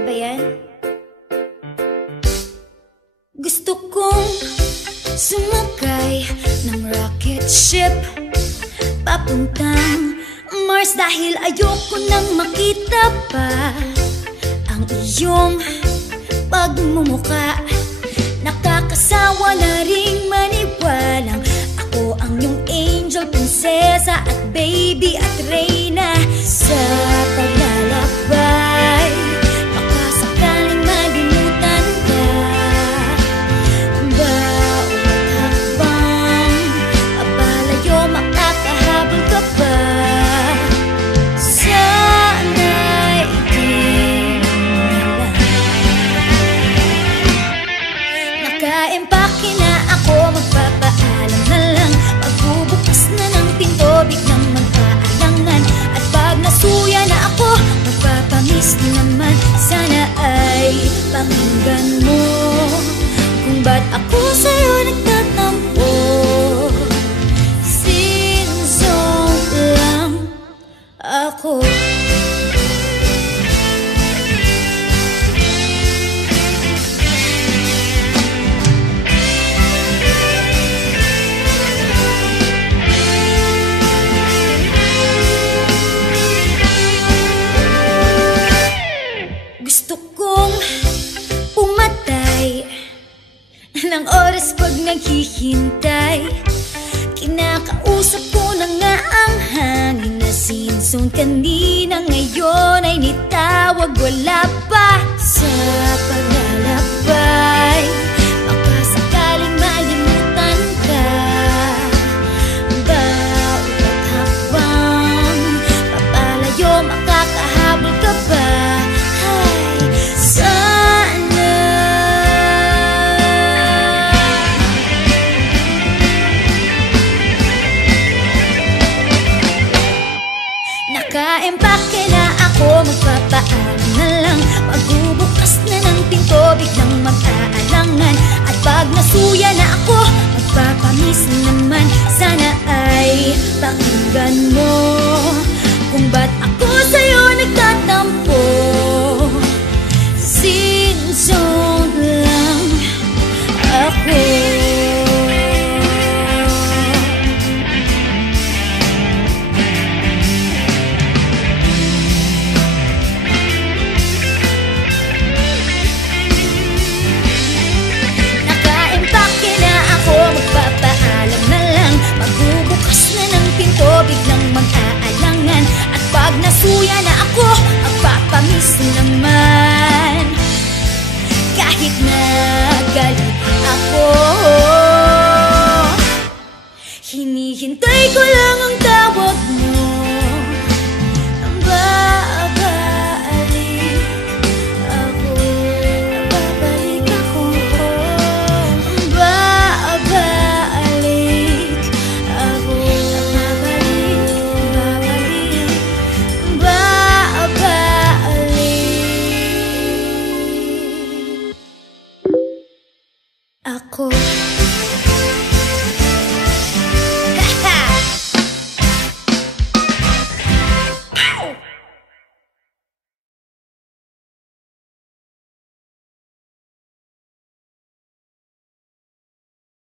Okay ba yan? Gusto kong sumakay ng rocket ship papuntang Mars dahil ayoko nang makita pa ang iyong pagmumuka. Nakakasawa na ring maniwalang ako ang iyong angel, prinsesa at baby at reyna. Sa paglalakbay, baka sakaling malimutan ka. Bawat hakbang, abalayo makakahabol ka pa. Sana'y di na lang. Naka-empake na ako, magpapaalam na lang. Magbubukas na ng pinto, biglang magpaalangan. At pag nasuya na ako, magpapamiss naman. Sana ay pakinggan mo kung ba't ako sa'yo nagtatampo. Sin-song lang ako. Gusto kong pumatay ng oras pag naghihintay. Kinakausap ko na nga ang hangin na sin-song kanina, ngayon ay nitawag. Wala pa sa paglalakbay, baka sakaling malimutan ka. Bawat hakbang, papalayo makakahabol ka pa. Naka-empake na ako, magpapaalam na lang. Magbubukas na ng pinto, biglang mag-aalangan. At pag nasuya na ako, magpapamiss naman. Sana ay pakinggan mo kung ba't ako sa'yo nagtatampo. Sin-song lang ako. Biglang mag-aalangan. At pag nasuya na ako, magpapamiss naman. Kahit nagalit ako, hinihintay ko lang